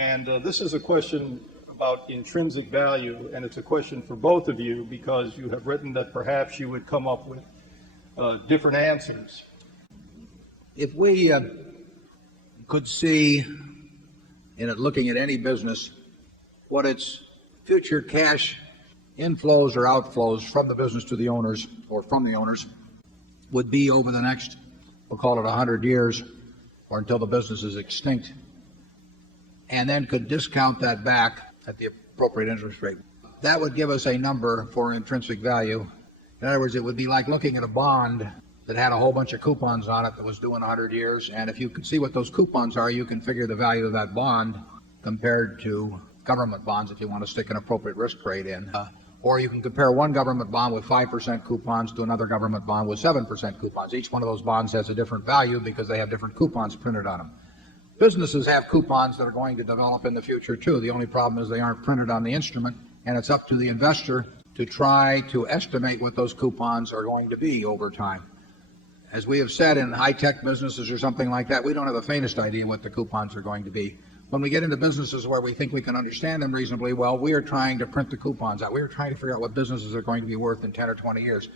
And this is a question about intrinsic value, and it's a question for both of you because you have written that perhaps you would come up with different answers. If we could see, in looking at any business, what its future cash inflows or outflows from the business to the owners or from the owners would be over the next, we'll call it 100 years, or until the business is extinct, and then could discount that back at the appropriate interest rate, that would give us a number for intrinsic value. In other words, it would be like looking at a bond that had a whole bunch of coupons on it that was due in 100 years, and if you can see what those coupons are, you can figure the value of that bond compared to government bonds if you want to stick an appropriate risk rate in. Or you can compare one government bond with 5% coupons to another government bond with 7% coupons. Each one of those bonds has a different value because they have different coupons printed on them. Businesses have coupons that are going to develop in the future too. The only problem is they aren't printed on the instrument, and it's up to the investor to try to estimate what those coupons are going to be over time. As we have said, in high-tech businesses or something like that, we don't have the faintest idea what the coupons are going to be. When we get into businesses where we think we can understand them reasonably well, we are trying to print the coupons out. We are trying to figure out what businesses are going to be worth in 10 or 20 years.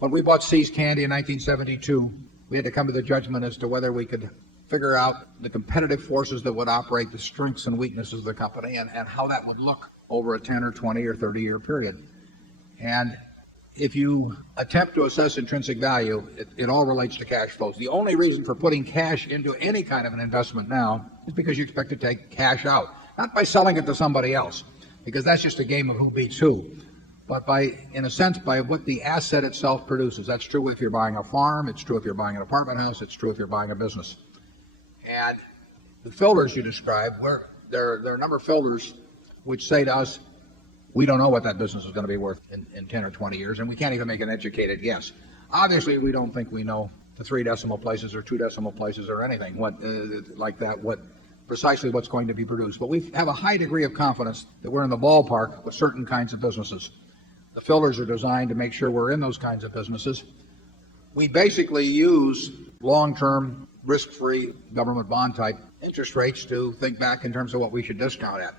When we bought See's Candy in 1972, we had to come to the judgment as to whether we could figure out the competitive forces that would operate the strengths and weaknesses of the company and how that would look over a 10 or 20 or 30-year period. And if you attempt to assess intrinsic value, it all relates to cash flows. The only reason for putting cash into any kind of an investment now is because you expect to take cash out. Not by selling it to somebody else, because that's just a game of who beats who, but by, in a sense, by what the asset itself produces. That's true if you're buying a farm, it's true if you're buying an apartment house, it's true if you're buying a business. And the filters you described, there are a number of filters which say to us, we don't know what that business is going to be worth in 10 or 20 years, and we can't even make an educated guess. Obviously, we don't think we know to 3 decimal places or 2 decimal places or anything like that, precisely what's going to be produced. But we have a high degree of confidence that we're in the ballpark with certain kinds of businesses. The filters are designed to make sure we're in those kinds of businesses. We basically use long-term, risk-free government bond type interest rates to think back in terms of what we should discount at.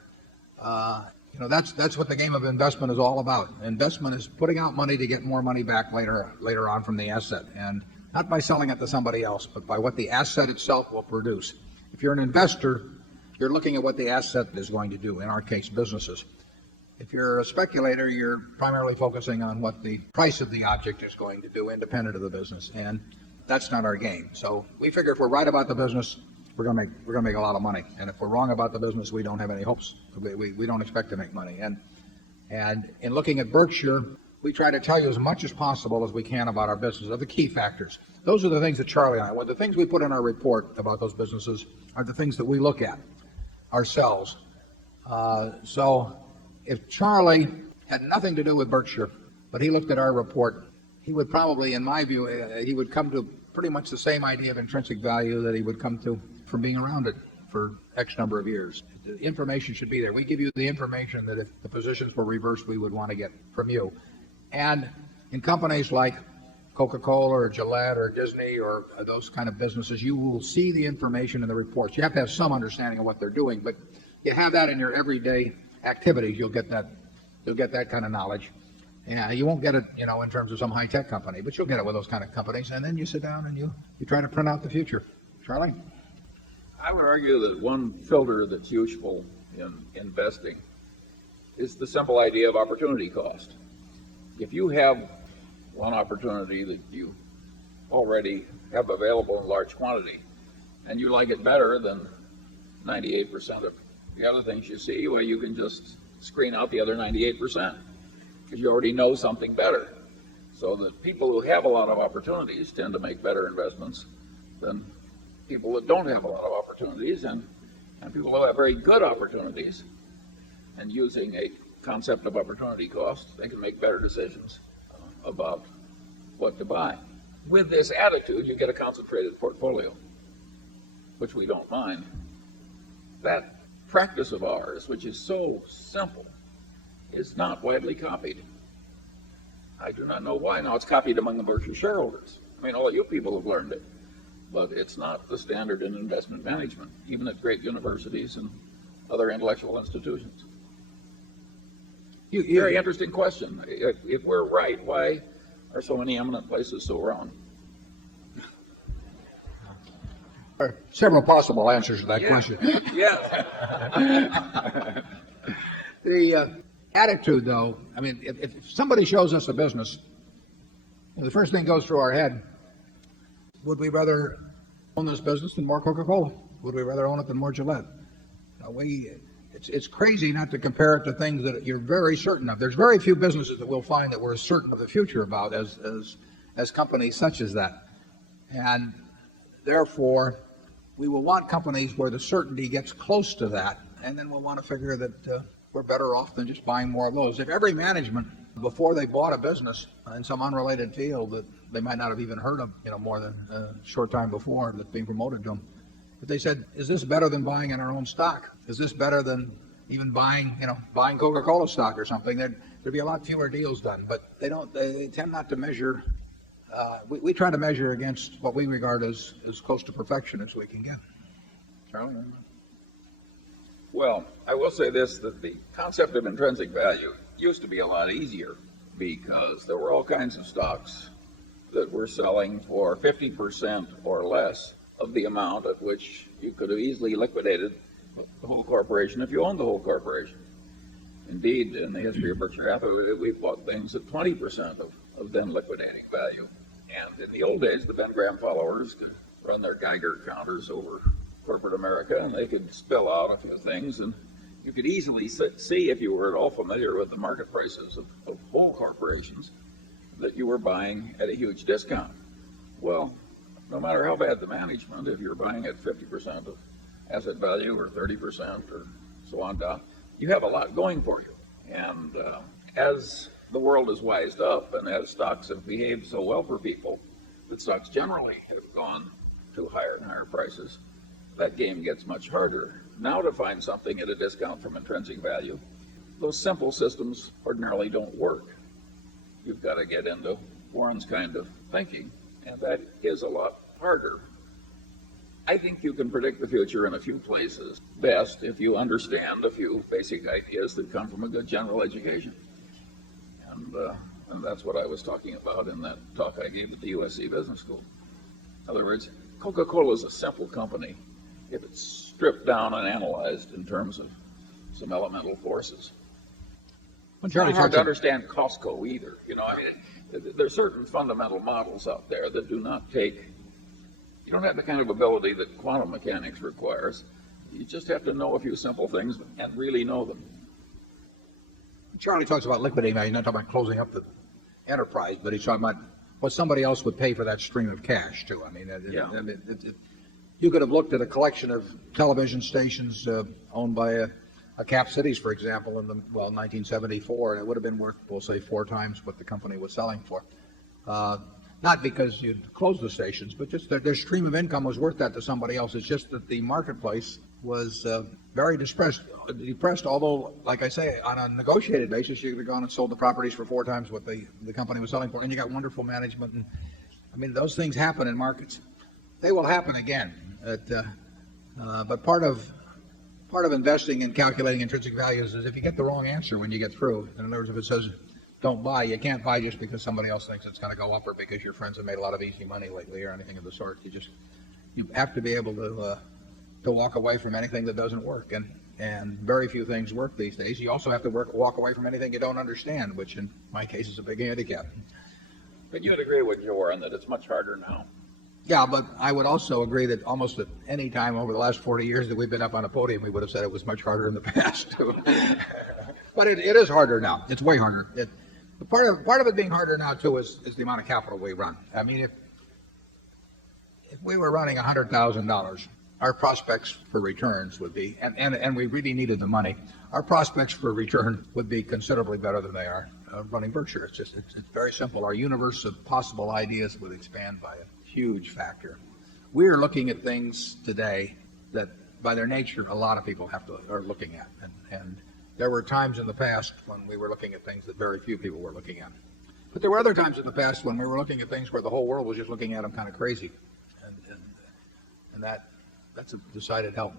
That's what the game of investment is all about. Investment is putting out money to get more money back later on from the asset, and not by selling it to somebody else, but by what the asset itself will produce. If you're an investor, you're looking at what the asset is going to do, in our case, businesses. If you're a speculator, you're primarily focusing on what the price of the object is going to do independent of the business, and that's not our game. So we figure if we're right about the business, we're going to make a lot of money, and if we're wrong about the business, we don't have any hopes. We don't expect to make money. And in looking at Berkshire, we try to tell you as much as possible as we can about our business, of the key factors. Those are the things that Charlie and I, the things we put in our report about those businesses are the things that we look at ourselves. So if Charlie had nothing to do with Berkshire, but he looked at our report, he would probably, in my view, he would come to pretty much the same idea of intrinsic value that he would come to from being around it for X number of years. The information should be there. We give you the information that if the positions were reversed, we would want to get from you. And in companies like Coca-Cola or Gillette or Disney or those kind of businesses, you will see the information in the reports. You have to have some understanding of what they're doing, but you have that in your everyday activities. You'll get that kind of knowledge. And you won't get it, in terms of some high-tech company, but you'll get it with those kind of companies. And then you sit down and you try to print out the future. Charlie? I would argue that one filter that's useful in investing is the simple idea of opportunity cost. If you have one opportunity that you already have available in large quantity, and you like it better than 98% of the other things you see, well, you can just screen out the other 98%. Because you already know something better. So that people who have a lot of opportunities tend to make better investments than people that don't have a lot of opportunities, and people who have very good opportunities, and using a concept of opportunity cost, they can make better decisions about what to buy. With this attitude, you get a concentrated portfolio, which we don't mind. That practice of ours, which is so simple, is not widely copied. I do not know why. Now, it's copied among the Berkshire shareholders. I mean, all you people have learned it. But it's not the standard in investment management, even at great universities and other intellectual institutions? You, Very interesting question. If we're right, why are so many eminent places so wrong? there are several possible answers to that Yeah. question. Yes. The attitude, though, I mean, if somebody shows us a business, the first thing goes through our head, would we rather own this business than more Coca-Cola? Would we rather own it than more Gillette? It's crazy not to compare it to things that you're very certain of. There's very few businesses that we'll find that we're certain of the future about as companies such as that. And therefore, we will want companies where the certainty gets close to that, and then we'll want to figure that we're better off than just buying more of those. If every management, before they bought a business in some unrelated field that they might not have even heard of, more than a short time before that's being promoted to them, if they said, is this better than buying in our own stock? Is this better than even buying Coca-Cola stock or something? There'd be a lot fewer deals done, but they tend not to measure. We try to measure against what we regard as close to perfection as we can get. Charlie? Well, I will say this, that the concept of intrinsic value used to be a lot easier because there were all kinds of stocks that were selling for 50% or less of the amount at which you could have easily liquidated the whole corporation if you owned the whole corporation. Indeed, in the history of Berkshire Hathaway, we've bought things at 20% of then liquidating value. And in the old days, the Ben Graham followers could run their Geiger counters over corporate America, and they could spill out a few things, and you could easily see, if you were at all familiar with the market prices of whole corporations, that you were buying at a huge discount. Well, no matter how bad the management, if you're buying at 50% of asset value or 30% or so on down, you have a lot going for you. And as the world has wised up and as stocks have behaved so well for people, that stocks generally have gone to higher and higher prices, that game gets much harder. Now to find something at a discount from intrinsic value, those simple systems ordinarily don't work. You've got to get into Warren's kind of thinking, and that is a lot harder. I think you can predict the future in a few places best if you understand a few basic ideas that come from a good general education. And that's what I was talking about in that talk I gave at the USC Business School. In other words, Coca-Cola is a simple company if it's stripped down and analyzed in terms of some elemental forces. It's not hard to understand Costco either. There's certain fundamental models out there that do not take, you don't have the kind of ability that quantum mechanics requires. You just have to know a few simple things and really know them. Charlie talks about liquidating value. He's not talking about closing up the enterprise, but he's talking about what somebody else would pay for that stream of cash, too. I mean, you could have looked at a collection of television stations owned by a Cap Cities, for example, in 1974, and it would have been worth, we'll say, 4 times what the company was selling for. Not because you'd close the stations, but just that their stream of income was worth that to somebody else. It's just that the marketplace was very depressed, although, like I say, on a negotiated basis, you could have gone and sold the properties for 4 times what the company was selling for, and you got wonderful management. And I mean, those things happen in markets. They will happen again. But part of investing and calculating intrinsic values is if you get the wrong answer when you get through. In other words, if it says don't buy, you can't buy just because somebody else thinks it's going to go up or because your friends have made a lot of easy money lately or anything of the sort. You have to be able to walk away from anything that doesn't work, and very few things work these days. You also have to walk away from anything you don't understand, which in my case is a big handicap. But you'd agree with Warren that it's much harder now. Yeah, but I would also agree that almost at any time over the last 40 years that we've been up on a podium, we would have said it was much harder in the past, too. But it is harder now. It's way harder. Part of it being harder now, too, is the amount of capital we run. I mean, if we were running $100,000, our prospects for returns would be, and we really needed the money, our prospects for return would be considerably better than they are running Berkshire. It's very simple. Our universe of possible ideas would expand by a huge factor. We are looking at things today that, by their nature, a lot of people are looking at, and there were times in the past when we were looking at things that very few people were looking at. But there were other times in the past when we were looking at things where the whole world was just looking at them kind of crazy, and that's a decided help.